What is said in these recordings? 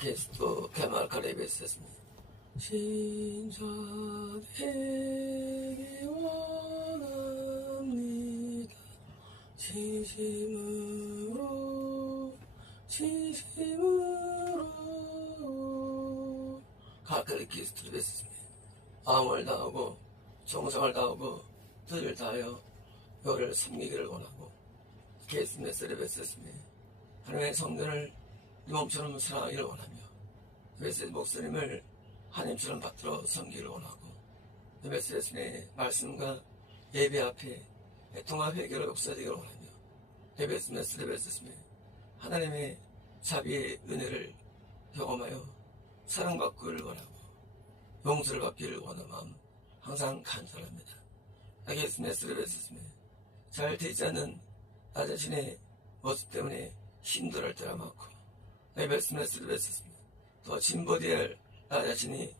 Orchestro Kemal Karayeves'siniz. 신사에게 원합니다. 진심으로 가까이 그리스도를 뵙습니다. 마음을 다하고 정성을 다하고 뜻을 다하여 너를 섬기기를 원하고 예수님의 세례 뵙습니다. 하나님의 성전을 이 몸처럼 사랑하기를 원하며 예수의 목사님을 하나님처럼 받들어 섬기기를 원하고 예수의 말씀과 예배 앞에 통합 회개로 역사되기를 원하며 예수의 세례 뵙습니다. 하나님의 자비의 은혜를 경험하여 사랑받기를 원하고 용서를 받기를 원하는 마음 항상 간절합니다. 예수의 세례 뵙습니다. 잘 되지 않는 나 자신의 모습 때문에 힘들어할 때가 많고 예수의 세례 뵙습니다. 더 진보되어야 할 나 자신이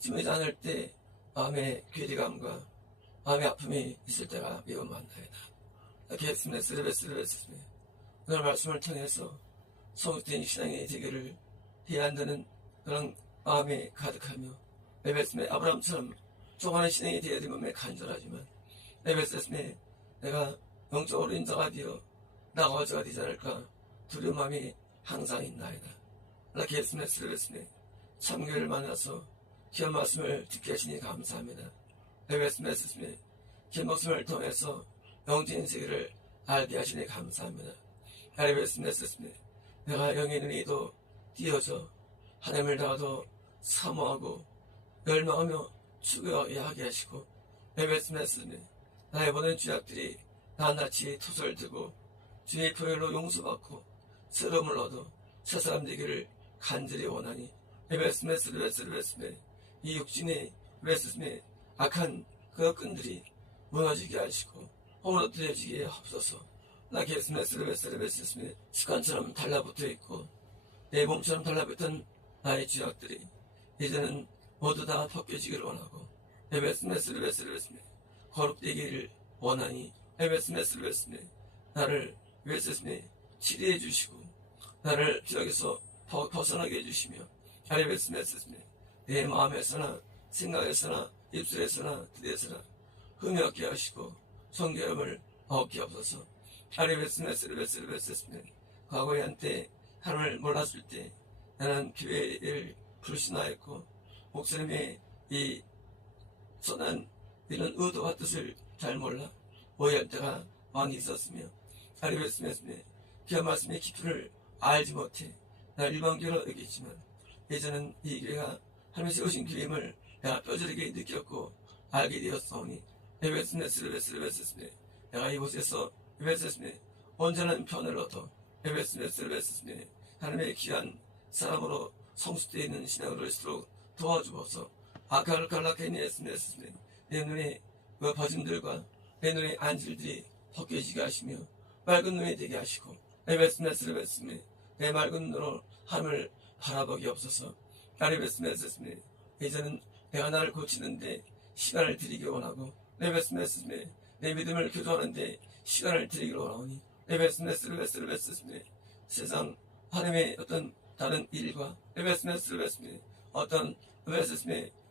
지무지 않을 때 마음의 괴리감과 마음의 아픔이 있을 때가 매우 많다이다. 예수의 세례 뵙습니다. 오늘 말씀을 통해서 성숙된 신앙의 되기를 해야 한다는 그런 마음이 가득하며 예수의 아브라함처럼 종하는 신앙이 되어야 될 몸에 간절하지만 예수의 내가 영적으로 인자가 되어 나가 어제가 되지 않을까 두려운 마음이 항상 있나이다. 예수의 세례 뵙습니다. 참교회를 만나서 귀한 말씀을 듣게 하시니 감사합니다. 예수의 긴 목숨을 통해서 영적인 세계를 알게 하시니 감사합니다. 예수의 내가 영의 눈이도 띄어져 하나님을 다가도 사모하고 멸망하며 추구하게 하게 하시고 예수의 나의 모든 죄악들이 낱낱이 토설되고 주의 보혈로 용서받고 새로움을 얻어 새 사람 되기를 간절히 원하니 예수의 이 육신의 예수의 악한 그 끈들이 무너지게 하시고 허물어뜨려지게 하옵소서. 나 예수의 습관처럼 달라붙어 있고 내 몸처럼 달라붙은 나의 죄악들이 이제는 모두 다 벗겨지기를 원하고 예수의 거룩되기를 원하니 예수의 나를 예수의 치료해 주시고 나를 죄악에서 벗어나게 해주시며 예수의 내 마음에서나 생각에서나 입술에서나 뜻에서나 흠이 없게 하시고 성결함을 얻게 하옵소서. 예수의 과거에 한때 하나님을 몰랐을 때 나는 교회를 불신하였고 목사님의 이 선한 이런 의도와 뜻을 잘 몰라 오해할 때가 많이 있었으며 예수의 귀한 말씀의 깊이를 알지 못해 날 일반교로 여겼지만 이제는 이 교회가 하나님이 세우신 교회임을 내가 뼈저리게 느꼈고 알게 되었사오니 예수의 내가 이곳에서 예수의 온전한 편을 얻어 예수의 하나님의 귀한 사람으로 성숙되어 있는 신앙으로 할수록 도와주어서 악을 갈라케니 예수의 내 눈에 그 버짐들과 내 눈의 안질들이 벗겨지게 하시며 맑은 눈이 되게 하시고 예수의 내 맑은 눈으로 하늘을 바라보기 없어서 예수의 이제는 내가 나를 고치는데 시간을 드리기 원하고 예수의 내 믿음을 교도하는데 시간을 드리기를 원하오니 예수의 세상 하나님의 어떤 다른 일과 예수의 어떤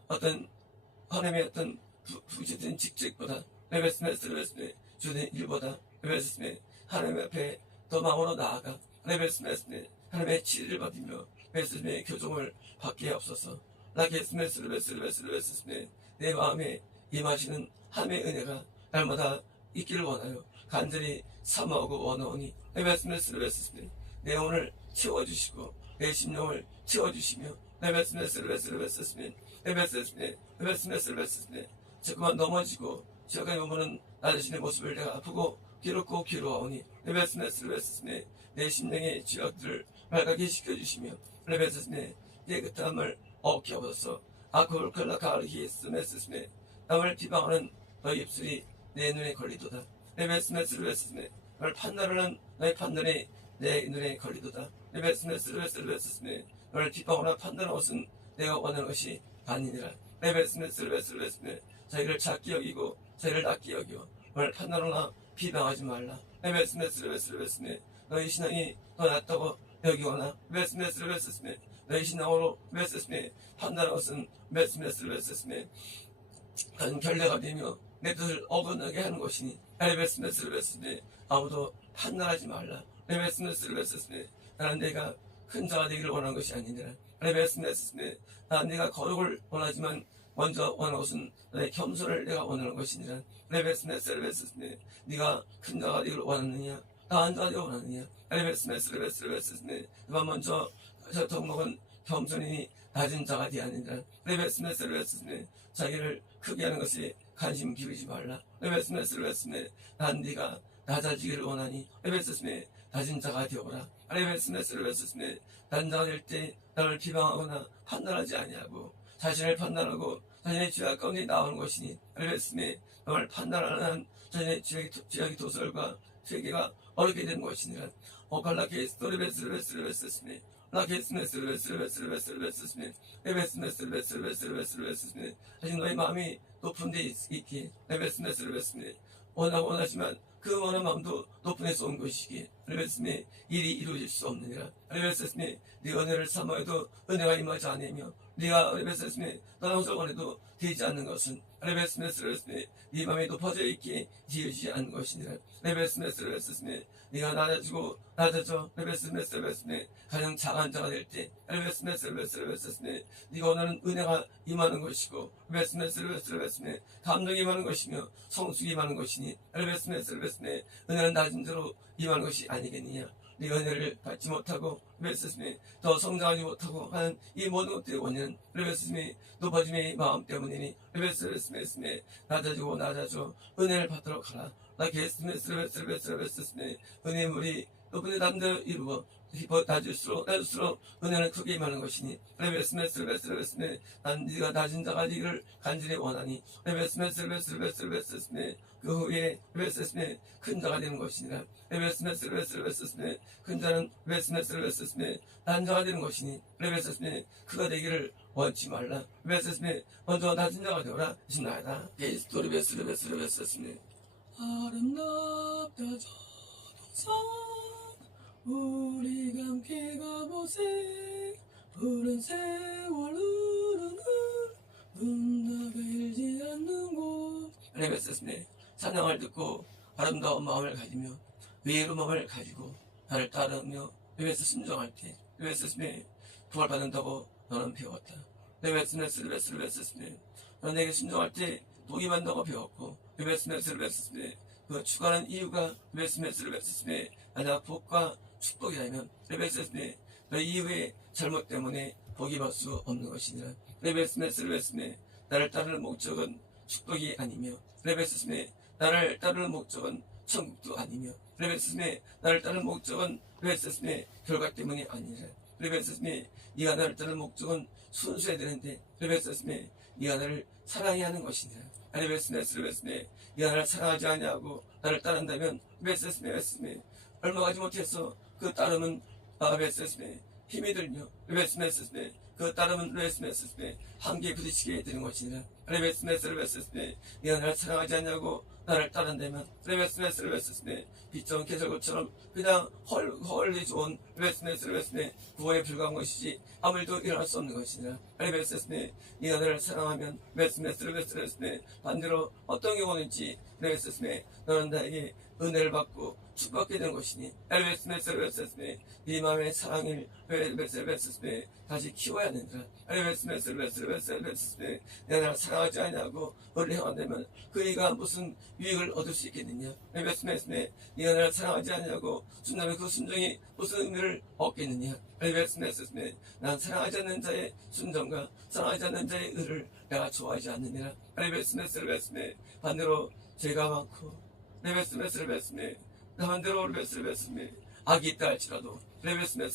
어떤 하나님의 어떤 부재된 직책보다 예수의 주된 일보다 예수의 하나님 앞에 더 마음으로 나아가 예수의 하나님의 치리를 받으며 예수의 교종을 받게 하옵소서. 예수의 내 마음에 임하시는 하나님의 은혜가 날마다 있기를 원하여 간절히 사모하고 원하오니 예수의 내 영혼을 채워주시고 내 심령을 채워주시며 예수의 자꾸만 넘어지고 제가 보는 나 자신의 모습을 내가 아프고 괴롭고 괴로워하오니 예수의 내 심령의 죄악들을 맑게 시켜주시며 예수의 깨끗함을 얻게 하옵소서. 아쿠를 칼라카르히 예수의 남을 비방하는 너의 입술이 내 눈에 걸리도다. 예수의 너를 판단하는 너의 판단이 내 눈에 걸리도다. 예수의 너를 비방하나 판단하는 것은 내가 원하는 것이 아니니라. 예수의 자기를 작게 여기고 자기를 낮게 여겨 너를 판단하나 비방하지 말라. 예수의 너의 신앙이 더 낫다고 여기거나 예수의 너의 신앙으로 예수의 판단하는 것은 예수의 그런 결례가 되며 내 뜻을 어긋나게 하는 것이니 예수의 아무도 판단하지 말라. 레베스메스레베스네. 나는 내가 큰 자가 되기를 원하는 것이 아니니라. 레베스메스네. 나는 내가 거룩을 원하지만 먼저 원하는 것은 나의 겸손을 내가 원하는 것이니라. 레베스메스레베스네. 네가 큰 자가 되기를 원하느냐? 나은 자가 되기를 원하느냐? 레베스메스레베스네. 내가 먼저 덕목은 겸손이니 낮은 자가 되어야 하느니라. 레베스메스레베스네. 자기를 크게 하는 것이 관심 기울이지 말라. 레베스메스레베스네. 난 네가 낮아지기를 원하니 레베스메 낮은 자가 되어라. 레베스메스레베스네. 낮은 자가 될 때 나를 비방하거나 판단하지 아니하고 자신을 판단하고 자신의 죄악 가운데 나오는 것이니 레베스메 너를 판단하는 한 자신의 죄악의 도설과 회개가 어렵게 되는 것이니라. 오칼라케이스토 레베스메 라케스메스레베스레베스레베스레베스레베스레베스레 레베스메스레베스레베스레베스레베스레 아직 너의 마음이 높은 데 있기에 레베스메스레베스레 원하지만 그 원한 마음도 높은 데서 온 것이기에 레베스메 일이 이루어질 수 없느니라. 레베스메 네 은혜를 삼아도 은혜가 임하지 않으며 네가 레베스메 나눠서 원해도 되지 않는 것은 레베스메스레베스메 네 마음이 높아져 있기에 지어지지 않는 것이니라. 레베스메스레베스메 네가 낮아져 레베스메스레베스메 가장 작은 자가 될 때 레베스메스레베스메 네가 원하는 은혜가 임하는 것이고 레베스메스레베스메 감동이 임하는 것이며 성숙이 임하는 것이니 레베스메스레베스메 은혜는 낮은 자로 임하는 것이 아니겠느냐. 네가 은혜를 받지 못하고 레베스메 더 성장하지 못하고 하는 이 모든 것들의 원인은 레베스메 높아짐의 마음 때문이니 레베스메 낮아지고 은혜를 받도록 하라. 라케스메스레베스레베스레베스메 은혜의 물이 높은 데 담대 이루어 낮을수록 은혜는 크게 임하는 것이니 레베스메스레베스레베스메 난 네가 낮은 자가 되기를 간절히 원하니 레베스메스레베스레베스레베스메 그 후에 레베스메 큰 자가 되는 것이니라. 레베스메스레베스레베스메 큰 자는 레베스메스레베스메 낮은 자가 되는 것이니 레베스메 그가 되기를 원치 말라. 레베스메 먼저 낮은 자가 되어라. 신나이다. 게이스토 레베스레베스레베스메 아름답다 저 동산 우리가 함께 가보세. 푸른 세월 흐르는 눈나가 일지 않는 곳. 레베스메 찬양을 듣고 아름다운 마음을 가지며 위로 마음을 가지고 나를 따르며 레베스 순종할 때 레베스메 부활받는다고 너는 배웠다. 레베스메 너는 내게 순종할 때 복이 받는다고 배웠고 레베스메 그 추가하는 이유가 레베스메 만약 복과 축복이라면 레베스메 너 이후의 잘못 때문에 복이 받을 수 없는 것이니라. 레베스메 나를 따르는 목적은 축복이 아니며 레베스메 나를 따르는 목적은 천국도 아니며 레베스메 나를 따르는 목적은 레베스메 결과 때문이 아니라 레베스메 네가 나를 따르는 목적은 순수해야 되는데 레베스메 네가 나를 사랑해야 하는 것이니라. 레베스메 네가 나를 사랑하지 않냐고 나를 따른다면 레베스메 얼마 가지 못해서 그 따름은 레베스메 힘이 들며 레베스메 그 따름은 레베스메 한계에 부딪히게 되는 것이니라. 레베스메 네가 나를 사랑하지 않냐고 나를 따른다면 레베스메 빛좋은 계절꽃처럼 그냥 헐리 좋은 레베스메 구원에 불과한 것이지 아무 일도 일어날 수 없는 것이니라. 레베스메 네가 나를 사랑하면 레베스메 반대로 어떤 경우는지 레베스메 너는 나에게 은혜를 받고 축복하게 되는 것이니 레베스메 네 마음의 사랑을 레베스메 다시 키워야 하는지라. 레베스메 내가 나를 사랑하지 않냐고 너를 행한다면 그이가 무슨 유익을 얻을 수 있겠느냐. 레베스메 네가 나를 사랑하지 않냐고 순다면 그 순종이 무슨 의미를 얻겠느냐. 레베스메 난 사랑하지 않는 자의 순종과 사랑하지 않는 자의 의를 내가 좋아하지 않느니라. 레베스메 반대로 죄가 많고 레베스메 반대로 레베스메 악이 있다 할지라도 레베스메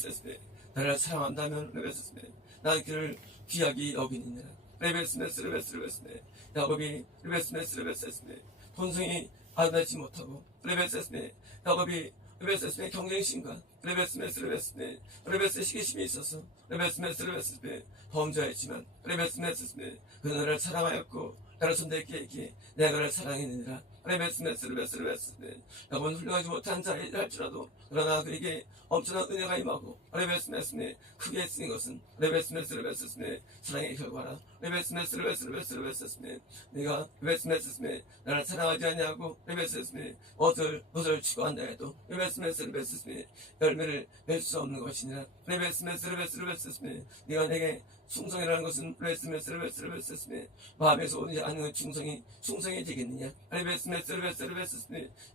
나를 사랑한다면 레베스메 난 그를 귀하게 여기느니라. 레베스메 야곱이 레베스메 본성이 아름다지 못하고 레베스메 야곱이 레베스메 경쟁심과 레베스메 시기심이 있어서 레베스메 범죄했지만 레베스메 그 나를 사랑하였고 나를 손대기에 내가 그를 사랑했느니라. 레베스메 야곱은 훌륭하지 못한 자일지라도 그러나 그에게 엄청난 은혜가 임하고 레베스메 크게 쓰인 것은 레베스메 사랑의 결과라. 레베스메스메 네가 레베스메스메 나를 사랑하지 않냐고 레베스메 옷을 추구한다 해도 레베스메 열매를 맺을 수 없는 것이니라. 레베스메 네가 내게 충성이라는 것은 레베스메 마음에서 오지 않는 충성이 되겠느냐. 레베스메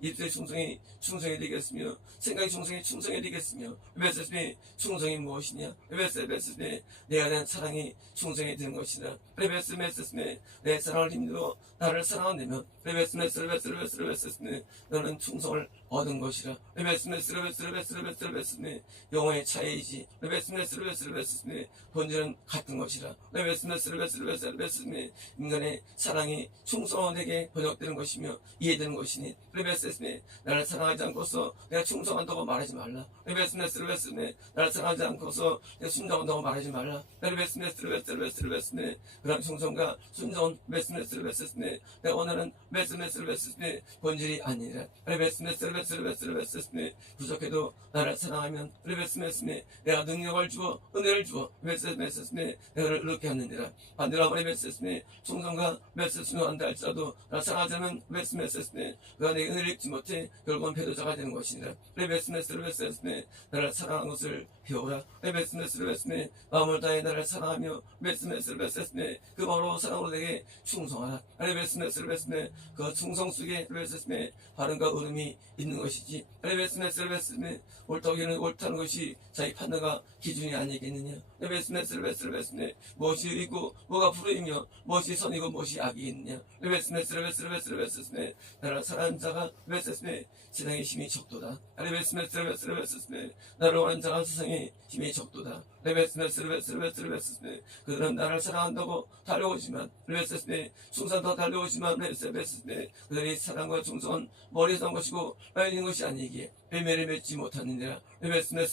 입술의 충성이 되겠으며 생각의 충성이 되겠으며 레베스메 충성이 무엇이냐. 레베스메 내가 대한 사랑이 충성이 되는 것이다. 레베스메 내 사랑을 힘들어 나를 사랑한다면 레베스메 너는 충성을 얻은 것이라. 레베스메 영혼의 차이이지. 레베스메 본질은 같은 것이라. 레베스메 인간의 사랑이 충성되게 번역되는 것이며 이해되는 것이니 레베스메 나를 사랑하지 않고서 내가 충성한다고 말하지 말라. 레베스메 나를 사랑하지 않고서 내가 순종한다고 말하지 말라. 레베스메 그런 충성과 순종은 레베스메 내가 원하는 레베스메 본질이 아니라. 레베스메 부족해도 나를 사랑하면 레베스메 내가 능력을 주어 은혜를 주어 레베스메 내가 이렇게 하느니라. 반대로 레베스메 충성과 레베스메 한다 할지라도 나를 사랑하지 않으면 레베스메 그가 내 은혜를 입지 못해 결국은 배도자가 되는 것이니라. 레베스메 나를 사랑하는 것을 배우라. 레베스메 마음을 다해 나를 사랑하며 레베스메 그 마음으로 사랑으로 내게 충성하라. 레베스메 그 충성 속에 레베스메 바른과 의름이 있는 것이지. 레베스메 옳다고 하기는 옳다는 것이 자기 판단과 기준이 아니겠느냐. 레베스메 무엇이 의고 뭐가 불의이며 무엇이 선이고 무엇이 악이겠느냐. 레베스메 나를 사랑하는 자가 레베스메 세상의 힘이 적도다. 레베스메 나를 원하는 자가 세상의 힘이 적도다. 레베스메 그들은 나를 사랑한다고 달려오지만 레베스메 충성도 달려오지만 레베스메 그들의 사랑과 충성은 머리에서 온 것이고 빨리 있는 것이 아니기에 열매를 맺지 못하느니라. 레베스메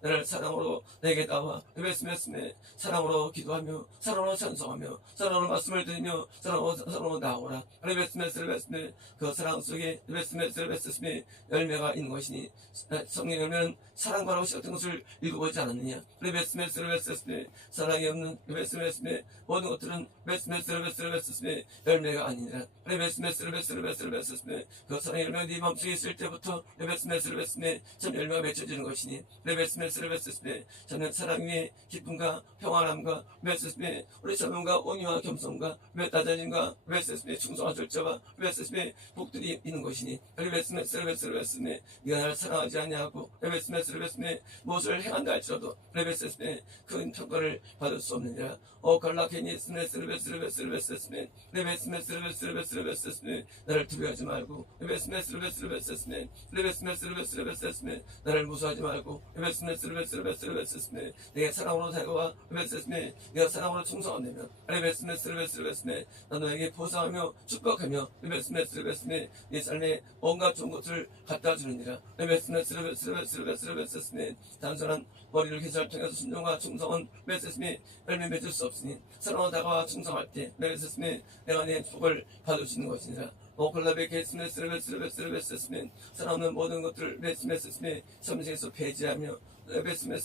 나를 사랑으로 내게 나와. 레베스메 사랑으로 기도하며 사랑으로 찬송하며 사랑으로 말씀을 드리며 사랑으로 나오라. 레베스메 그 사랑 속에 레베스메 열매가 있는 것이니 성령 열매는 사랑과라고 시작된 것을 읽어보지 않았느냐. 레베스메 사랑이 없는 레베스메 모든 것들은 레베스메 열매가 아니라. 레베스메 그 사랑의 열매가 네 마음속에 있을 때부터 레베스메 참 열매가 맺혀지는 것이니. 레베스메 저는 사랑 위에 기쁨과 평안함과 레베스메 우리 자명과 온유와 겸손과 다자진과 레베스메 충성과 절제와 레베스메 복들이 있는 것이니. 레베스메 네가 나를 사랑하지 않냐고 레베스메 무엇을 행한다 할지라도 레베스메 큰 평가를 받을 수 없느니라. 갈라케니 레베스메 나를 두려워하지 말고 레베스메 나를 무서워하지 말고 레베스메 내가 사랑으로 다가와 레베스메 내가 사랑으로 충성한다면 레베스메 나 너에게 보상하며 축복하며 레베스메 네 삶에 온갖 좋은 것을 갖다 주느니라. 레베스메 단순한 머리를 회사를 통해서 순종과 충성은 레베스메 열매 맺을 수 없으니 사랑으로 다가와 충성할 때 레베스메 내가 내 축복을 받을 수 있는 것이니라. 오클라베케 스메 사랑하는 모든 것들을 레베스메 섬세에서 폐지하며 레베스메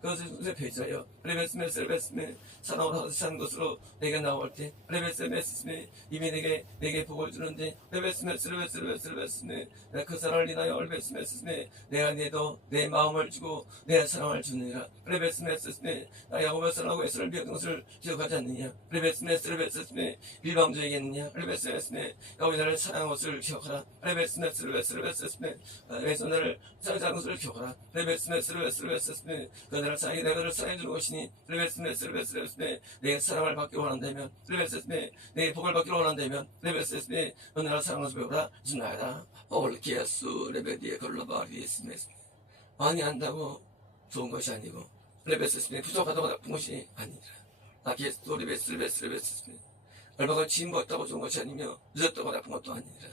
그것을 폐지하여 레베스메 사랑으로 사는 것으로 내가 나올 때 레베스메 이미 내게 복을 주는데 레베스메 내가 그 사랑을 인하여 레베스메 내가 내 마음을 주고 내 사랑을 주느니라. 레베스메 나 야곱을 사랑하고 에서를 비었던 것을 기억하지 않느냐. 레베스메 일방적이겠느냐. 레베스메 야곱이 나를 사랑한 것을 기억하라. 레베스메 에서 나를 사랑한 것을 기억하라. 레베스메 그 나를 사랑해 내가 너를 사랑해 주는 것이니. 레베스메 내 사랑을 받기 원한다면 레베스메 내 복을 받기 원한다면 레베스메 너 나를 사랑하면서 배우라. 주나이다. 올키아수 레베디에 걸러바리스메 많이 한다고 좋은 것이 아니고 레베스메 부족하다고 나쁜 것이 아니라. 나키에스도 레베스메 얼마가 진보했다고 좋은 것이 아니며 늦었다고 나쁜 것도 아니라.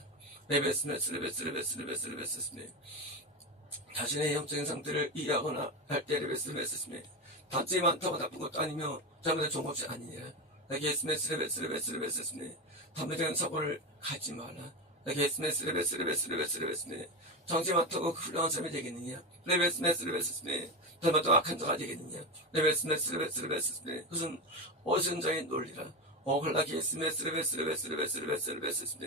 레베스메 자신의 영적인 상태를 이해하거나 할 때 레베스메 단점이 많다고 나쁜 것도 아니며 잘못된 좋은 것이 아니라. 레베스메 반면적인 사고를 갖지 마라. 레베스메 정치 많다고 훌륭한 삶이 되겠느냐. 레베스메 얼마 동안 악한 자가 되겠느냐. 레베스메스레베스레베스레베스레베스 그것은 어선자의 논리라. 홀라키스메스레베스레베스레베스레베스레베스레베스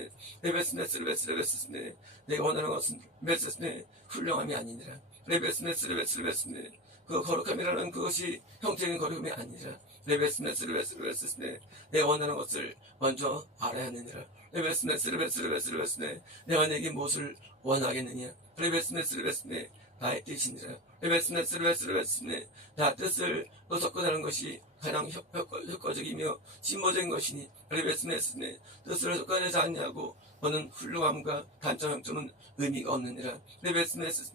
레베스메스레베스레베스레베스 내가 원하는 것은 메스메 훌륭함이 아니니라. 레베스메스레베스레베스 그 거룩함이라는 그것이 형태적인 거룩함이 아니라 레베스메스레베스레베스 내가 원하는 것을 먼저 알아야 하느니라. 레베스메스레베스레베스레베스 내가 내게 무엇을 원하겠느냐. 레베스메스레베스 나의 뜻이니라. 레베스메스레베스레베스 나 뜻을 섞어내는 것이 가장 효과적이며 진보적인 것이니 레베스메스 뜻을 섞어내지 않냐고 너는 훌륭함과 단점점은 의미가 없느니라. 레베스메스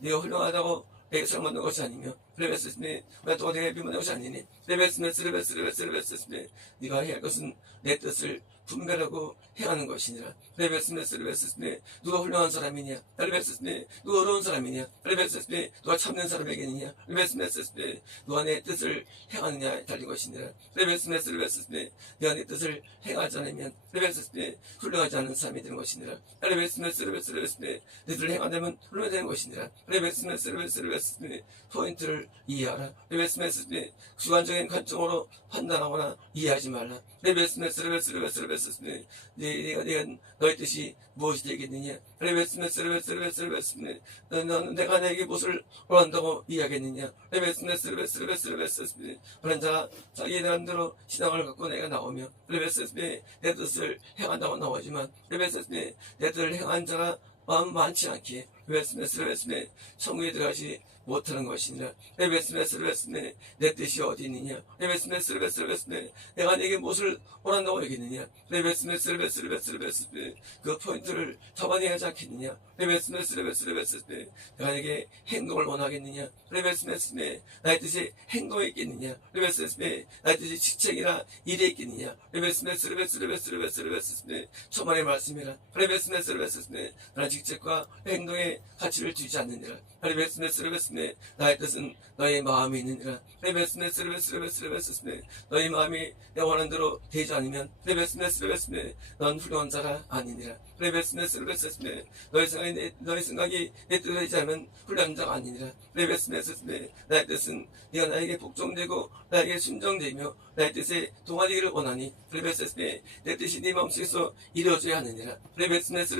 네가 훌륭하다고 내가 사랑받는 것이 아니며 레베스메 또 내가 비만한 것이 아니니 레베스메스 네가 해야 할 것은 내 뜻을 분별하고 행하는 것이니라. 레베스메스 누가 훌륭한 사람이냐. 레베스메 누가 어려운 사람이냐. 레베스메 누가 참는 사람에게느냐. 레베스메스 누가 내 뜻을 행하느냐에 달린 것이니라. 레베스메스 네가 내 뜻을 행하지 않으면 레베스메 훌륭하지 않은 사람이 되는 것이니라. 레베스메스 내 뜻을 행하려면 훌륭하게 되는 것이니라. 레베스메스 포인트를 이해하라. 레베스메스 주관적인 관점으로 판단하거나 이해하지 말라. 레베스메스 내가 너의 뜻이 무엇이 되겠느냐. 레베스메스 너는 내가 내게 무엇을 원한다고 이해하겠느냐. 레베스메스 그런 자가 자기의 나름대로 신앙을 갖고 내가 나오며 레베스메 내 뜻을 행한다고 나오지만 레베스메 내 뜻을 행한 자가 마음 많지 않기에 레베스메 천국에 들어가지 못하는 것이니라. 레베스메스 내 뜻이 어디 있느냐. 레베스메스 내가 내게 무엇을 원한다고 여기느냐. 레베스메스 그 포인트를 잡아내야지 않겠느냐. 레베스메스 내가 내게 행동을 원하겠느냐. 레베스메스 나의 뜻이 행동에 있겠느냐. 레베스메스 나의 뜻이 직책이나 일에 있겠느냐. 레베스메스 초반의 말씀이라. 레베스메스 나는 직책과 행동에 가치를 두지 않느니라. 레베스메스 나의 뜻은 너의 마음에 있느니라. 레베스메스 너의 마음이 내 원하는 대로 되지 않으면 레베스메스 넌 훌륭한 자가 아니니라. 레베스메스 너의 생각이 내 뜻에 되지 않으면 훌륭한 자가 아니니라. 레베스메스 나의 뜻은 네가 나에게 복종되고 나에게 순종되며 나의 뜻에 동하기를 원하니 레베스메스 내 뜻이 네 마음속에서 이루어져야 하느니라. 레베스메스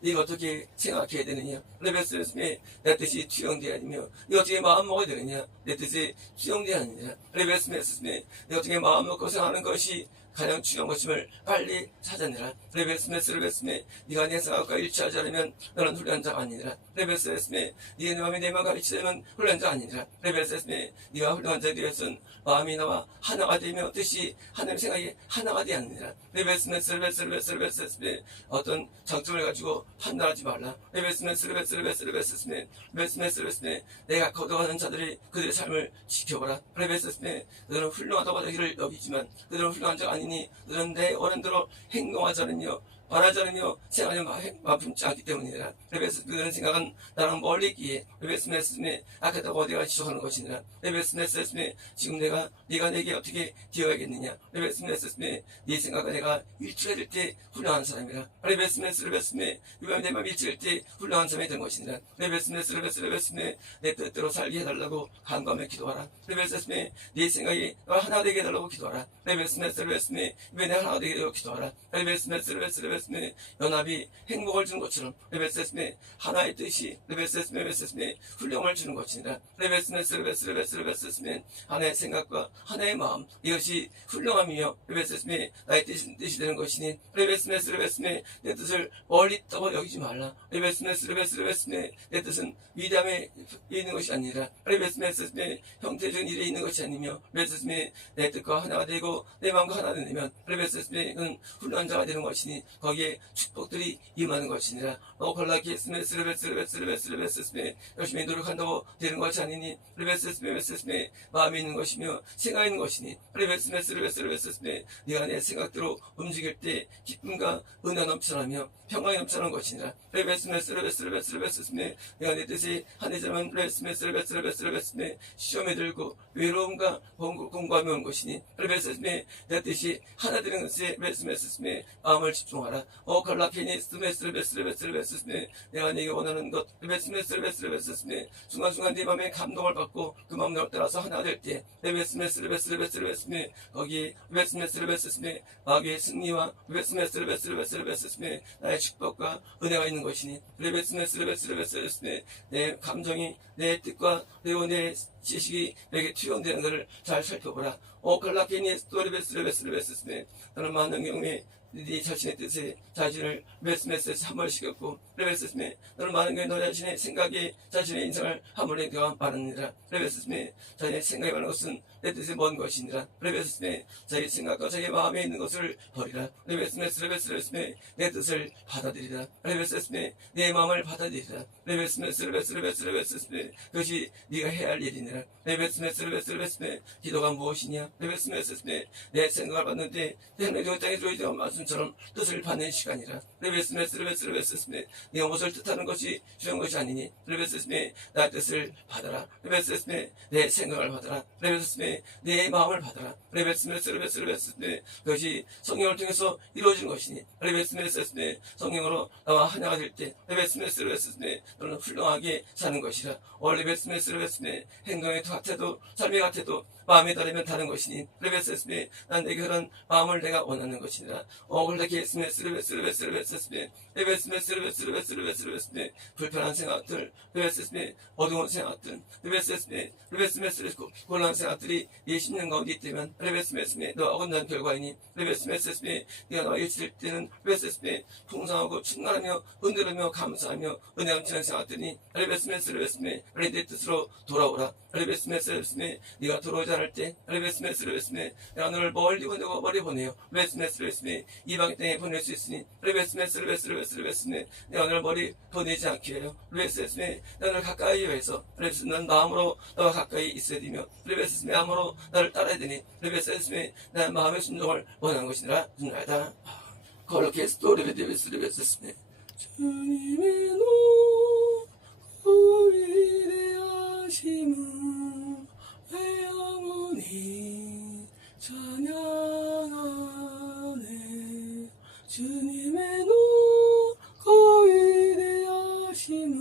네가 어떻게 생각해야 되느냐. 레베스메스 내 뜻이 투영되어야 하며 네가 어떻게 마음 먹어야 되느냐. 내 뜻이 투영되어야 하느니라. 레베스메스 네가 어떻게 마음 먹고 생각하는 것이 가장 중요한 것임을 빨리 찾아내라. 레베스메스 네가 내 생각과 일치하지 않으면 너는 훌륭한 자가 아니니라. 레베스메스 네 마음이 내 마음과 일치되면 훌륭한 자가 아니니라. 레베스메스 네가 훌륭한 자에 대해서는 마음이 나와 하나가 되며 뜻이 하나님 생각이 하나가 되어야 하느니라. 레베스메스 어떤 장점을 가지고 판단하지 말라. 레베스메스 내가 거둬가는 자들이 그들의 삶을 지켜보라. 레베스메스 너는 훌륭하다고 자기를 여기지만 그들은 훌륭한 자가 아니니 너는 내 원한대로 행동하지 않으며 말하지 않으며 생각하며 마품치 않기 때문이라. 레베스메스 그런 생각은 나랑 멀리 있기에 레베스메스 악하다고 어디가 지적하는 것이니라. 레베스메스 지금 네가 내게 어떻게 되어야겠느냐. 레베스메스 네 생각과 내가 일치될 때 훌륭한 사람이라. 레베스메스 내 마음이 일치될 때 훌륭한 사람이 된 것이니라. 레베스메스 내 뜻대로 살게 해달라고 간구하며 기도하라. 레베스메스 네 생각이 하나 되게 해달라고 기도하라. 레베스메스 왜 내가 하나 되게 해달라고 기도하라. 레베스메스 연합이 행복을 주는 것처럼 레베스메스 하나의 뜻이 레베스메스 훌륭을 주는 것이니라. 레베스메스 하나의 생각과 하나의 마음 이것이 훌륭함이며 레베스메스 나의 뜻이 되는 것이니 레베스메스 내 뜻을 멀리 있다고 여기지 말라. 레베스메스 내 뜻은 위대함에 있는 것이 아니라 레베스메스 형태적인 일에 있는 것이 아니며 레베스메스 내 뜻과 하나가 되고 내 마음과 하나 되면 레베스메스는 훌륭한 자가 되는 것이니 거기에 축복들이 임하는 것이니라. 콜라키스메스 열심히 노력한다고 되는 것이 아니니 레베스메스 마음이 있는 것이며 생각이 있는 것이니 레베스메스 네가 내 생각대로 움직일 때 기쁨과 은혜가 넘쳐나며 평강이 넘쳐나는 것이니라. 레베스메스 내가 내 뜻이 하늘자면 레베스메스 시험에 들고 외로움과 공부하며 온 것이니 레베스메 내 뜻이 하나 되는 것에 레베스메스 마음을 집중하라. 살펴보라. 오 콜라피니스 메스르베스르베스르베스스네. 내가 네게 원하는 것 레베스메스르베스르베스스네. 순간순간 네 마음에 감동을 받고 그 마음을 따라서 하나 될 때 레베스메스르베스르베스르베스네. 거기 레베스메스르베스스네. 마귀의 승리와 레베스메스르베스르베스르베스네. 나의 축복과 은혜가 있는 것이니 레베스메스르베스르베스르베스네. 내 감정이 내 뜻과 그리고 내 지식이 내게 투영되는 것을 잘 살펴보라. 오 콜라피니스 레베스르베스르베스네. 너는 많은 경우에 네 자신의 뜻에 자신을 메스메스에서 함몰시켰고 레베스스메 너는 많은 경우에 너 자신의 생각이 자신의 인생을 함몰하게 말하느니라. 레베스스메 자신의 생각이 많은 것은 내 뜻에 먼 것이니라. 레베스스메 자기 생각과 자기 마음에 있는 것을 버리라. 레베스메 내 뜻을 받아들이라. 레베스메 내 마음을 받아들이라. 레베스메 그것이 네가 해야 할 일이니라. 레베스메 기도가 무엇이냐. 레베스메 내 생각을 받는데 내 땅에 조이되어 말씀처럼 뜻을 받는 시간이라. 레베스메 네가 무엇을 뜻하는 것이 중요한 것이 아니니 레베스메 나의 뜻을 받아라. 레베스메 내 생각을 받아라. 레베스메 내 마음을 받아라. 레베스메 그것이 성령을 통해서 이루어진 것이니 레베스메 성령으로 나와 하나가 될 때 레베스메 너는 훌륭하게 사는 것이라. 레베스메 행동의 같아도 삶의 같아도 마음에 따르면 다른 것이니 레베스메 난 내게 그런 마음을 내가 원하는 것이니라. 콜라키스메 레베스메 불편한 생각들 레베스메 어두운 생각들 레베스메 곤란한 생각들이 이 심령 가운데 있다면 레베스메 너와 어긋난 결과이니 레베스메 네가 나에게 주실 때는 레베스메 풍성하고 충만하며 흔들으며 감사하며 은혜 넘치는 생각들이 레베스메 내 뜻으로 돌아오라. 레베스메 네가 돌아오지 않을 때 레베스메 내가 너를 멀리 보내고 멀리 보내요. 레베스메 이방 땅에 보낼 수 있으니 레베스메 내가 너를 멀리 보내지 않게 해요. 레베스메 너를 가까이 해서 레베스메 난 마음으로 너와 가까이 있어야 되며 레베스메 마음으로 너를 따라야 되니 레베스메 난 마음의 순종을 원하는 것이니라. 준나이다. 콜로케스토 레베스메 주님의 위대하심을 내 영혼이 찬양하네. 주님의 높고 위대하심을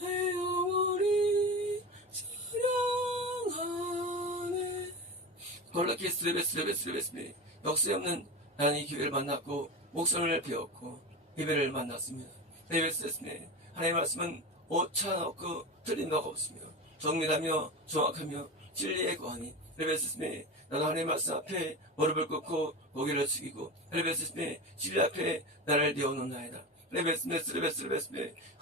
내 영혼이 찬양하네. 콜라키스 레베스메 역사에 없는 나는 이 기회를 만났고 목성을 배웠고 예배를 만났습니다. 레베스메 하나님의 말씀은 오차 없고 틀린 바가 없으며 정밀하며 정확하며 진리의 거하니 레베스메 나도 하나님의 말씀 앞에 무릎을 꿇고 고개를 숙이고 레베스메 진리 앞에 나를 내어놓나이다. 레베스메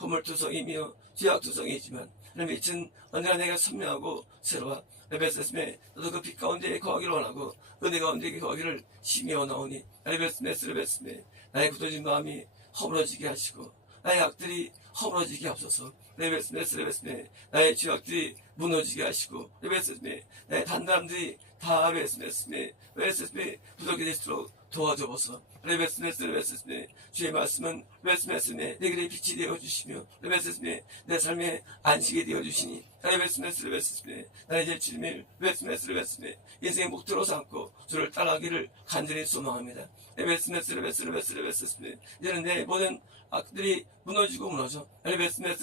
허물투성이며 죄악투성이지만 하나님의 빛은 언제나 내가 선명하고 새로워. 레베스메 너도 그 빛 가운데 거하기를 원하고 은혜 가운데 거하기를 심히 원하오니 레베스메 나의 굳어진 마음이 허물어지게 하시고 나의 악들이 허물어지게 하옵소서. 레베스메 나의 죄악들이 무너지게 하시고 레베스메 나의 단단함들이 다 레베스메 부족이 될수록 도와줘보소. 레베스메 주의 말씀은 레베스메 내 길의 빛이 되어주시며 레베스메 내 삶의 안식이 되어주시니 레베스메 나의 제출임을 레베스메 인생의 목표로 삼고 주를 따라가기를 간절히 소망합니다. 레베스메 이제는 내 모든 악들이 무너지고 무너져 레베스메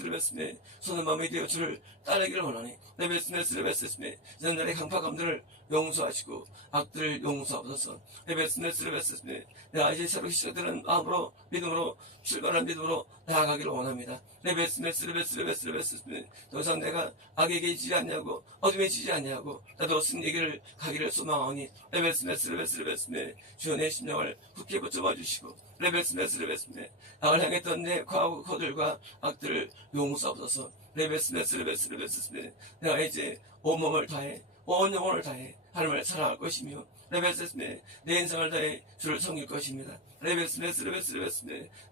손은 마음이 되어 주를 따르기를 원하니 레베스메 이제는 나의 강팍함들을 용서하시고 악들을 용서하옵소서. 레베스메 내가 이제 새로 시작되는 마음으로 믿음으로 출발한 믿음으로 나아가기를 원합니다. 레베스메 더 이상 내가 악에게 지지 않냐고 어둠에 지지 않냐고 나도 승리를 가기를 소망하오니 레베스메 주여 내 심령을 굳게 붙잡아 주시고 레베스메 악을 향했던 내 과거 거들과 악들을 용서하옵소서. 레베스메 내가 이제 온몸을 다해 온 영혼을 다해 하나님을 사랑할 것이며 레베스메 내 인생을 다해 주를 섬길 것입니다. 레베스메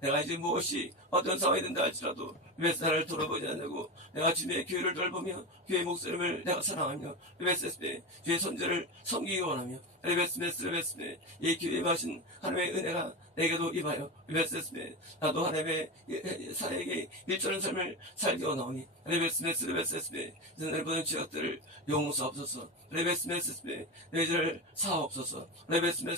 내가 이제 무엇이 어떤 상황이 된다 할지라도 레베스 나를 돌아보지 않고 내가 주님의 교회를 돌보며 교회의 목소리를 내가 사랑하며 레베스메 주의 손자를 섬기기 원하며 레베스메 이 교회에 마신 하나님의 은혜가 내게도 임하여 레베스메 나도 하나님의 사에게 일절한 삶을 살기 원하오니 레베스메 내 모든 죄악들을 용서하옵소서. 레베스메 내 죄를 사하옵소서. 레베스메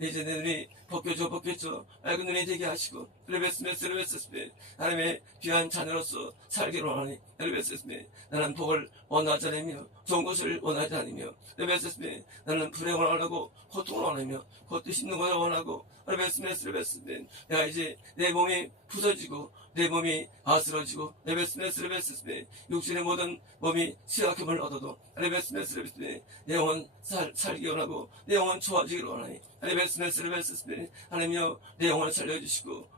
이제 내 눈이 벗겨져 밝은 눈이 되게 하시고 하나님의 귀한 자녀로서 살기를 원하니 나는 복을 원하지 않으며 좋은 것을 원하지 않으며 나는 불행을 원하고 고통을 원하며 그것도 씹는 것을 원하고 내가 이제 내 몸이 부서지고 내 몸이 아스러지고 육신의 모든 몸이 취약함을 얻어도 내 영혼 살기 원하고 내 영혼 좋아지기를 원하니 하나님이여 내 영혼을 살려주시고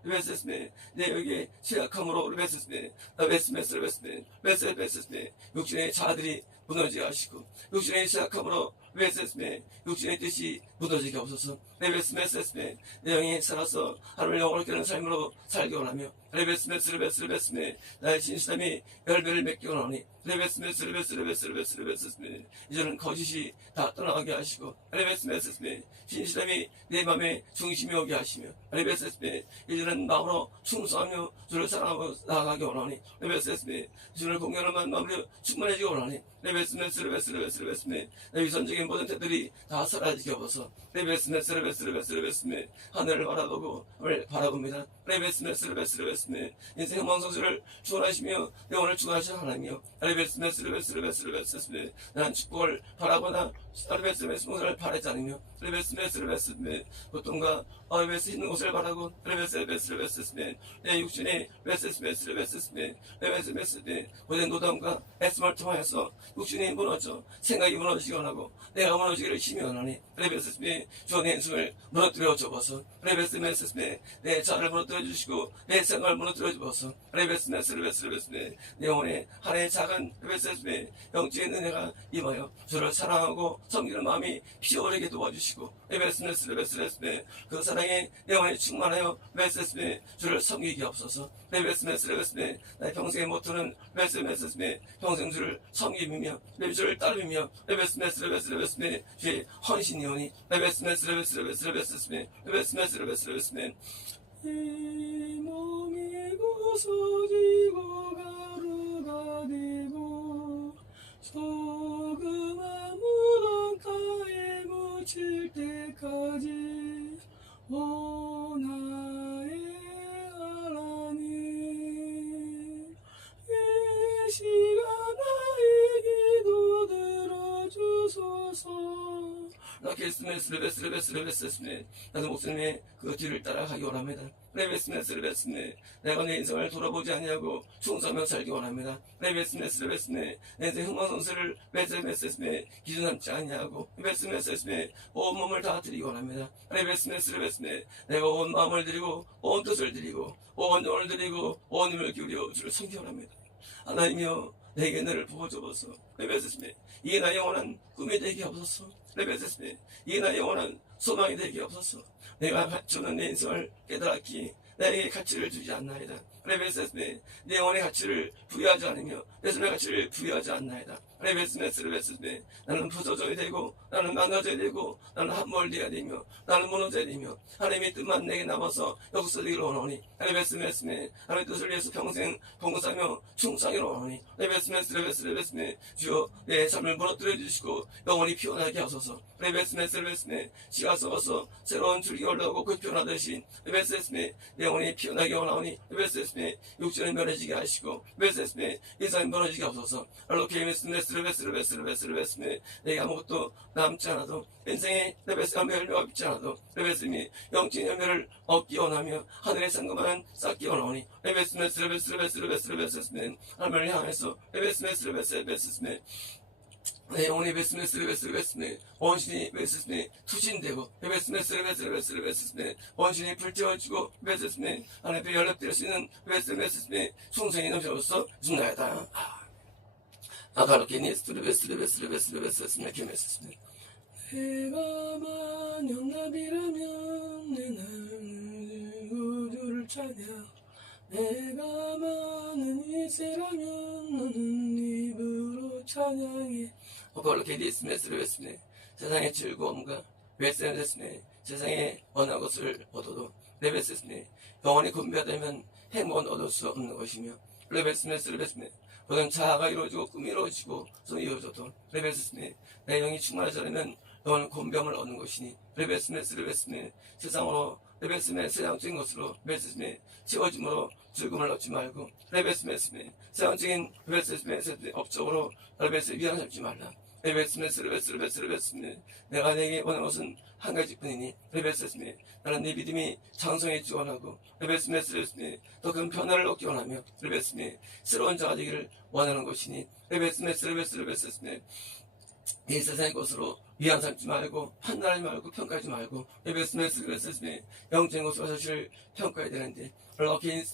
내 여기에 취약함으로 육신의 자아들이 무너지게 하시고 육신의 취약함으로 육신의 뜻이 무너지게 없어서 내 영이 살아서 하나님의 영혼을 깨는 삶으로 살기 원하며 나의 진실함이 열매를 맺기 원하니 이제는 거짓이 다 떠나가게 하시고 진실함이 내 마음의 중심이 오게 하시며 이제는 마음으로 충성하며 주를 사랑하고 나아가기 원하니 주를 공경하는 마음으로 충만해지기 원하니 내 위선적인 모든 뜻들이 다 사라지게 없어서 하늘을 바라보고 바라봅니다. 인생의 망성수를 주원하시며 영혼을 주원하시는 하나님이여 나는 축복을 바라거나 목사를 바라지 않으며 보통과 있는 곳을 바라고 내 육신의 모든 노담과 애씀을 통하여서 육신이 무너져 생각이 무너지기 원하고 내가 무너지기를 힘이 원하니 주 내 인생을 무너뜨려 주어서 내 자아를 무너뜨려 주시고 내 생각을 무너뜨려 주어서 내 영혼에 하나의 작은 영적인 은혜가 임하여 주를 사랑하고 섬기는 마음이 피어오르게 도와주시고 그 사랑에 내 영혼에 충만하여 주를 섬기게 없어서 나의 평생의 모토는 평생 주를 섬기며 주를 따르며 주의 헌신이오니 이 몸이 부서지고 가루가 되고 소금아 무덤가에 묻힐 때까지 오 나의 하나님 이 시간 나의 기도 들어주소서. 나도 목숨의 그 뒤를 따라가기 원합니다. 내가 내 인생을 돌아보지 아니하고 충성하며 살기 원합니다. 내 인생 흥망성쇠를 기준 삼지 아니하고 온 몸을 다 드리기 원합니다. 내가 온 마음을 드리고 온 뜻을 드리고 온 영혼을 드리고 온 힘을 기울여 주를 섬기기 원합니다. 하나님이여 내게 너를 부어주어서 이게 나의 영원한 꿈이 되게 없어서 이게 나의 영원한 소망이 되게 없어서 내가 주는 내 인생을 깨달았기에 나에게 가치를 주지 않나이다. 내 영혼의 가치를 부여하지 않으며 내 삶의 가치를 부여하지 않나이다. 나는 부서져야 되고 나는 망가져야 되고 나는 함몰되어야 되며 나는 무너져야 되며 하나님의 뜻만 내게 남아서 역사되기를 원하니 하나님의 뜻을 위해서 평생 봉사하며 충성하기를 원하니 주여 내 삶을 무너뜨려 주시고 영원히 피어나게 하소서. 씨가 썩어서 새로운 줄기 올라오고 그 피어나듯이 내 영혼이 피어나게 원하오니 육신을 멸해지게 하시고 인생이 무너지게 하소서. 내가 아무것도 남지 않아도 인생의 열매가 있지 않아도 영적인 열매를 얻기 원하며 하늘의 상금만 쌓기 원하오니 하나님을 향해서 내 영혼이 원신이 투신되고 원신이 불태워지고 하나님께 연락될 수 있는 충성이 넘쳐서 죽나이다. 아가로케니 내가 만약 나비라면 내 나는 구주를 찬양 내가 많은 이세라면 너는 입으로 찬양해. 아가로케니 세상의 즐거움과 세상의 원한 것을 얻어도 영원히 군비하다면 행복은 얻을 수 없는 것이며 모든 자아가 이루어지고 꿈이 이루어지고 손이 이루어져도 내 영이 충만하지 않으면 너는 곤병을 얻는 것이니 레베스메 세상으로 레베스메 세상적인 것으로 레베스메 채워짐으로 즐거움을 얻지 말고 레베스메 세상적인 레베스메 업적으로 레베스메 위안을 잡지 말라. 레베스메 내가 내게 원하는 것은 한 가지뿐이니 레베스메 나는 네 믿음이 장성해지기 원하고 레베스메 더 큰 변화를 얻기 원하며 레베스메 새로운 자가 되기를 원하는 것이니 레베스메 이 세상의 것으로 위안 삼지 말고 판단하지 말고 평가하지 말고 레베스메 영적인 것으로 사실을 평가해야 되는데 럭킨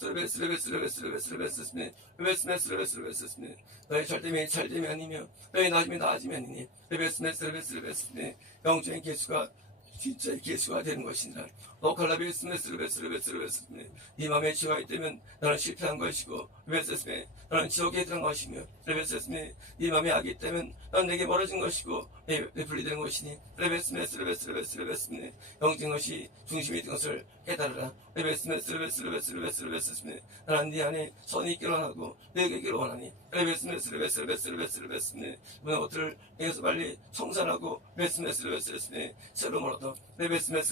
레베스메 너의 잘됨이 아니며 너의 낮음이 나아짐이 아니니 레베스메 영적인 개수가 진짜의 개수가 되는 것이니라. 로컬라비스메 네 마음에 지혜가 있다면 너는 실패한 것이고 레베스메 너는 지옥에 들어간 것이며 레베스메 네 마음에 악이 있다면 너는 내게 멀어진 것이고 내 분리된 것이니 레베스메 영적인 것이 중심이 된 것을 깨달으라. 레베스메 나는 네 안에 선이 있기를 원하고 내게 있기를 원하니 레베스메 모든 것들을 내게서 빨리 청산하고 레베스메 새로 멀어도 레베스메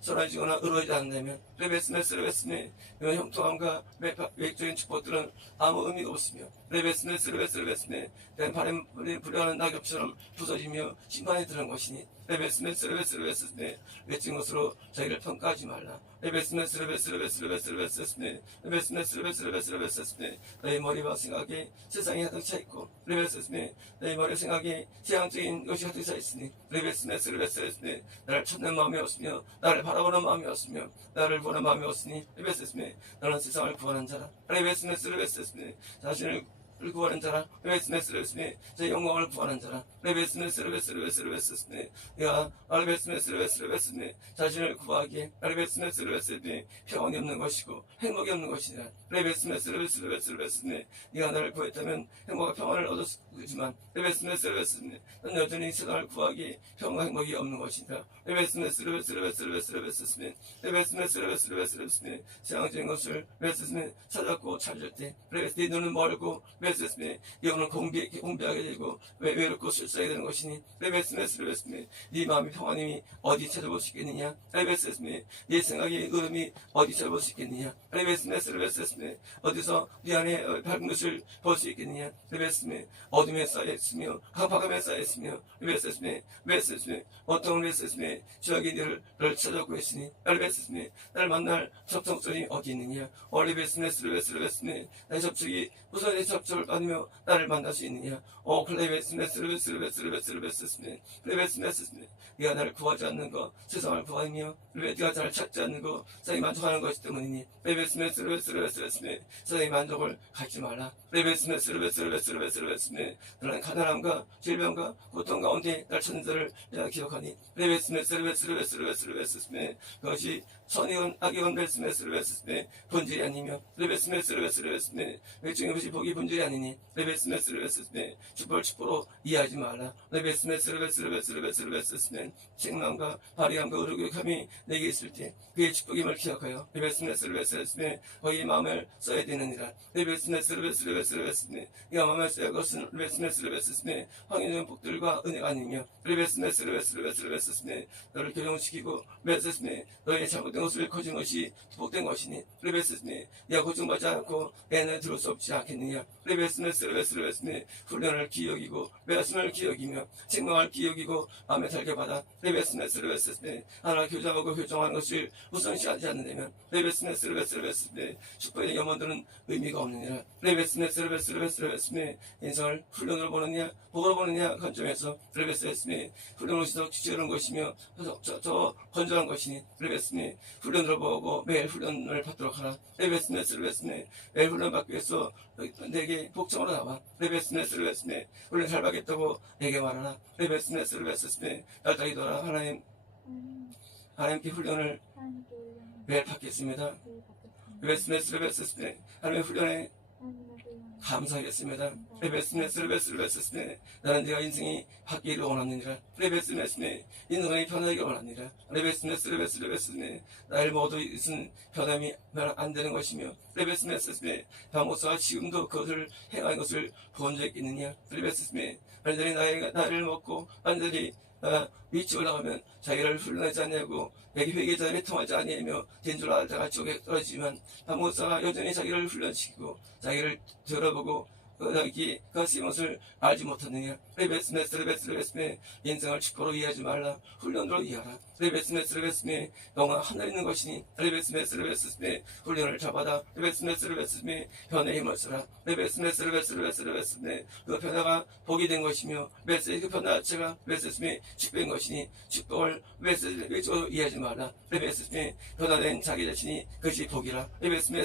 선하지거나 의로하지 않는다면 레베스메 이런 형통함과 외적인 축복들은 아무 의미가 없으며 레베스메 내 바람이 불어하는 낙엽처럼 부서지며 심판에 들어간 것이니 레베스메 외적인 것으로 자기를 평가하지 말라. 레베스메 너의 머리와 생각에 세상이 가득 차 있고 레베스메 너의 머리와 생각에 세상적인 것이 가득 차 있으니 레베스메 나를 찾는 마음이 없으며 나를 바라보는 마음이 없으며 나를 보는 마음이 없으니 레베스메 너는 세상을 구하는 자라. 레베스메 자신을 구하는 자라. 레베스메 제 영광을 구하는 자라. 레베스메 내가 레베스메 자신을 구하기에 레베스메 평안이 없는 것이고 행복이 없는 것이니라. 레베스메 네가 나를 구했다면 행복과 평안을 얻었지만 레베스메 넌 여전히 세상을 구하기에 평안과 행복이 없는 것이니라. 레베스메 세상적인 것을 레베스메 찾았고 찾을 때 네 눈은 멀고 레베스메 영은 공비하게 되고 외롭고 실수하게 되는 것이니 레베스메 네 마음의 평안이 어디 찾아볼 수 있겠느냐. 레베스메 네 생각의 의름이 어디 찾아볼 수 있겠느냐. 레베스메 어디서 네 안에 밝은 것을 볼 수 있겠느냐. 레베스메 어둠에 쌓여있으며 강팍함에 쌓여있으며 레베스메 어떤 레베스메 저기 너를 찾아오고 있으니 레베스메 나를 만날 접촉점이 어디 있느냐. 레베스메 나의 접촉이 무슨 내 접촉을 받으며 나를 만날 수 있느냐. 레베스메 네가 나를 구하지 않는 것 세상을 구하며 네가 나를 찾지 않는 것 세상이 만족하는 것이 때문이니 레베스메 세상의 만족을 갖지 말라. 레베스메 너는 가난함과 질병과 고통 가운데 날 찾는 자를 내가 기억하니 레베스메 그것이 선이건 악이건 레베스메 본질이 아니며 레베스메 외적인 것이 복이 본질이 아니니 레베스메 축복으로 이해하지 말라. 레베스메 책망과 발의함과 의료교육함이 내게 있을 때 그의 축복임을 기억하여 레베스메 거기에 마음을 써야 되느니라. 레베스메 이가 마음을 써야 것은 레베스메 황인된 복들과 은혜가 아니며 레베스메 너를 교정시키고 레베스메 너의 잘못된 것을 거진 것이 복된 것이니 레베스메 네가 고통받지 않고 애는 들을 수 없지 않겠느냐. 레베스메 훈련을 기억이고 말씀을 기억이며 책망을 기억이고 마음에 달게 받아 레베스메 하나님과 교정하고 교정하는 것을 우선시하지 않는다면 레베스메 축복의 염원들은 의미가 없느니라. 레베스메 인생을 훈련으로 보느냐 복으로 보느냐 관점에서 레베스메 훈련으로서 지혜로운 것이며 더 건전한 것이니 레베스메 훈련으로 보고 매일 훈련을 받도록 하라. 레베스메 매일 훈련 받기 위해서 내게 복장으로 나와. 레베스메 훈련 잘 받겠다고 내게 말하라. 레베스메 날따기더라. 하나님께 훈련을 매일 받겠습니다. 레베스메 하나님의 훈련에 감사하겠습니다. 레베스메 나는 네가 인생이 바뀌기를 원하느니라. 레베스메 인생이 변하기를 원하느니라. 레베스메 나를 모두 있은 변함이 안 되는 것이며 레베스메 바모사가 지금도 그것을 행하는 것을 본 적 있느냐. 레베스메 완전히 나를 먹고 완전히 위치 올라가면 자기를 훈련하지 않냐고 회개자를 통하지 아니하며 된 줄 알다가 지옥에 떨어지지만 바모사가 여전히 자기를 훈련시키고 자기를 들어보고 자기 그 것을 알지 못하느냐. 레베스메 인생을 축복으로 이해하지 말라. 훈련으로 이해하라. 레베스메 영화 하늘 있는 것이니 레베스메 훈련을 잡아다. 레베스메 변의 힘을 쓰라. 레베스메 그 변화가 복이 된 것이며 그 변화 자체가 레베스메 축복인 것이니 축복을 레베스메 이해하지 말라. 레베스메 변화된 자기 자신이 그것이 복이라. 레베스메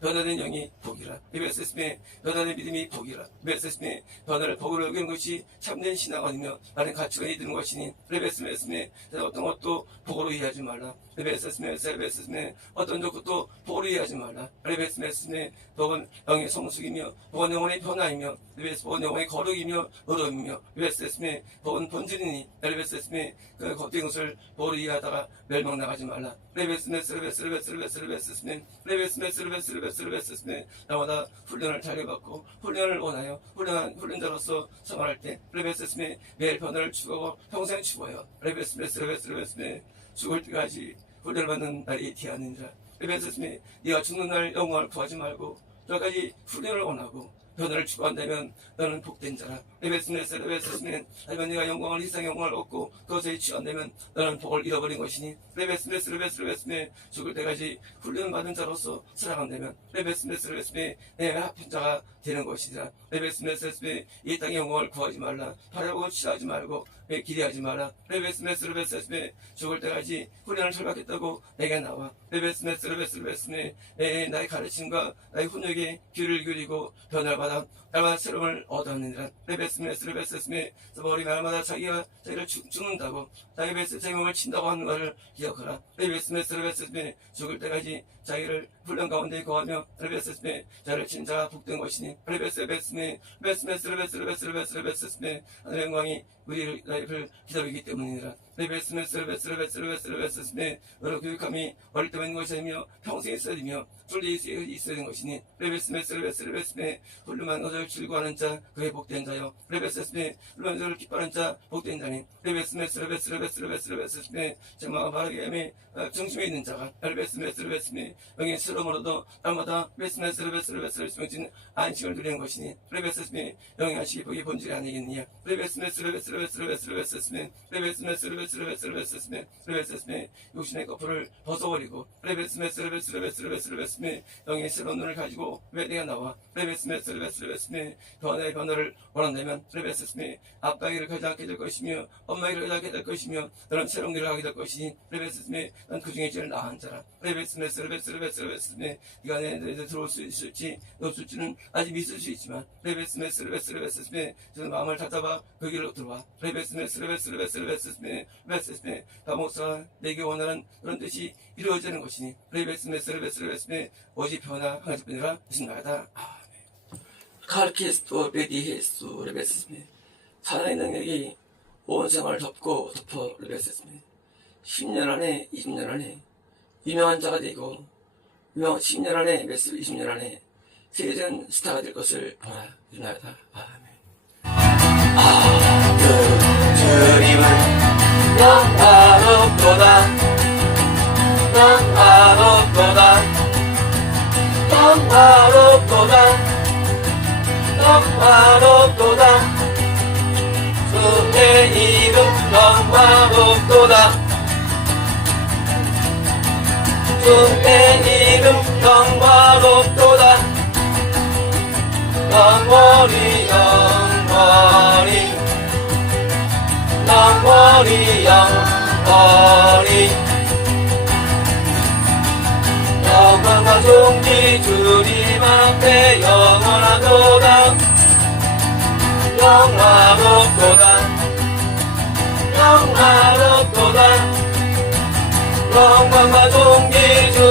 변화된 영이 복이라. 레베스메 변화된 믿음이 복이라. 레베스메 변화를 복으로 여기는 것이 참된 신앙 아니며 나는 가치관이 드는 것이니 레베스메 어떤 것도 복으로 이해하지 말라. 레베스메 어떤 것도 복으로 이해하지 말라. 레베스메 복은 영의 성숙이며 복은 영혼의 변화이며 복은 영혼의 거룩이며 의로움이며 레베스메 복은 본질이니 레베스메 그 겉된 것을 복으로 이해하다가 멸망 나가지 말라. 레베스메 나마다 훈련을 잘 해봤고 훈련을 원하여 훈련자로서 생활할 때 레베스메 매일 변화를 추구하고 평생 추구하여 레베스메 죽을 때까지 훈련을 받는 날이 뒤아니니라. 레베스메 네가 죽는 날 영광을 구하지 말고 저까지 훈련을 원하고 변화를 추구한다면 너는 복된 자라. 레베스메 하지만 네가 영광을 희생 영광을 얻고 그것에 취한다면 너는 복을 잃어버린 것이니 레베스메 죽을 때까지 훈련을 받은 자로서 살아간다면 레베스메 내 합한 자가 되는 것이라. 레베스메 이 땅의 영광을 구하지 말라. 바라보고 취하지 말고 기대하지 마라. 레베스메 죽을 때까지 훈련을 잘 받겠다고 내게 나와. 레베스메 나의 가르침과 나의 훈육에 귀를 기울이고 변화를 받아 날마다 새로움을 얻었느니라. 레베스메 머리 날마다 자기가 자기를 죽는다고 자기 생명을 친다고 하는 것을 기억하라. 레베스메 죽을 때까지 자기를 훈련 가운데 거하며 레베스메 자를 친 자가 복된 것이니 레베스메 하늘의 영광이 우리를 기다리기 때문이니라. 레베스메 너로 교육함이 어릴 때만 있는 것이 아니며 평생 있어야 되며 쫄리 있어야 되는 것이니 레베스메 훈련만 너를 즐거워하는 자 그의 복된 자요. 레베스메 훈련만 너를 기뻐하는 자 복된 자니 레베스메 정말 말하기 위해 중심에 있는 자가 레베스메 영의 스러움으로도 날마다 레베스메 명진 안식을 누리는 것이니 레베스메 영의 안식이 복의 본질이 아니겠느냐. 레베스메 육신의 거풀을 벗어버리고 레베스메 영의 새로운 눈을 가지고 왜 내가 나와. 레베스메 변화의 변화를 원한다면 레베스메 아빠 길을 가지 않게 될 것이며 엄마 길을 가지 않게 될 것이며 너는 새로운 길을 가게 될 것이니 레베스메 넌 그 중에 제일 나은 자라. 레베스메 네가 내 들어올 수 있을지 없을지는 아직 있을 수 있지만 레베스메 저는 마음을 다잡아 그 길로 들어와. 레베스메 바모사 내게 원하는 그런 뜻이 이루어지는 것이니 레베스메 오직 변화 한 가지뿐이라 신나가다. 아멘. 카르키스토 베디헤스 레베스메 살아있는 능력이 온 생활을 덮고 덮어 레베스메 10년 안에 20년 안에 유명한 자가 되고 10년 안에 20년 안에 세계적인 스타가 될 것을 보라. 일어나다. 아멘. 주님은 영화롭도다 영화롭도다 영화롭도다 영화롭도다 주의 이름 영화롭도다 주의 이름 영화롭도다 영원히 영원히 영원히 영원히 영광과 존귀 주님 앞에 영원하도다 영화롭도다 영화롭도다 영광과 존귀 주